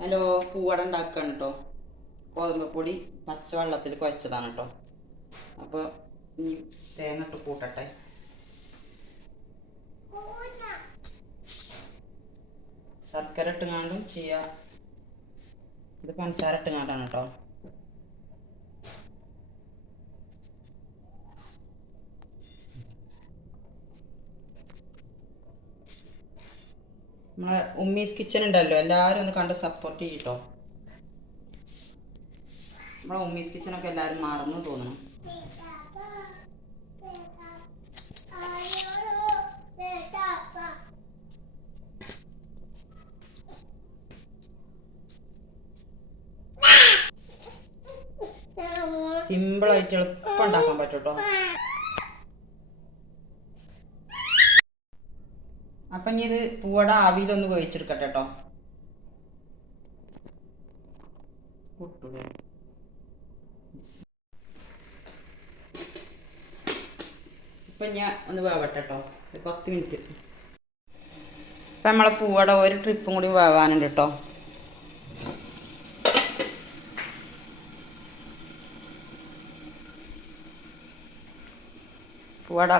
Hello, പൂവട ഉണ്ടാക്കുകയാണ് കേട്ടോ. ഗോതമ്പ് പൊടി പച്ചവെള്ളത്തിൽ കുഴച്ചതാണ് കേട്ടോ. അപ്പോൾ ഇനി തേങ്ങ ഇട്ട് കൂട്ടട്ടെ. ശർക്കര ഇട്ടുങ്ങാണ്ടും ചെയ്യാം, ഇത് പഞ്ചസാര ഇട്ടുങ്ങാണ്ടാണ് കേട്ടോ. നമ്മളെ ഉമ്മീസ് കിച്ചൺ ഉണ്ടല്ലോ, എല്ലാവരും ഒന്ന് കണ്ട് സപ്പോർട്ട് ചെയ്യട്ടോ. നമ്മളെ ഉമ്മീസ് കിച്ചണൊക്കെ എല്ലാവരും മറന്നു തോന്നണം. സിമ്പിളായിട്ട് എളുപ്പം ഉണ്ടാക്കാൻ പറ്റും കേട്ടോ. അപ്പം ഇനി ഇത് പൂവട ആവിയിലൊന്ന് വേവിച്ചെടുക്കട്ടെ കേട്ടോ. ഇപ്പം ഞാൻ ഒന്ന് വേവട്ടെ കേട്ടോ, 10 മിനിറ്റ്. ഇപ്പം നമ്മളെ പൂവട ഒരു ട്രിപ്പും കൂടി വേവാനുണ്ട് കേട്ടോ.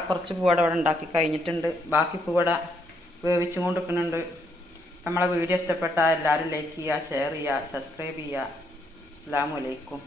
കുറച്ച് പൂവട ഇവിടെ ഉണ്ടാക്കി കഴിഞ്ഞിട്ടുണ്ട്. ബാക്കി പൂവട വേവിച്ചും കൊണ്ട് നിൽക്കുന്നുണ്ട്. നമ്മളെ വീഡിയോ ഇഷ്ടപ്പെട്ടാൽ എല്ലാവരും ലൈക്ക് ചെയ്യുക, ഷെയർ ചെയ്യുക, സബ്സ്ക്രൈബ് ചെയ്യുക. അസ്സലാമു അലൈക്കും.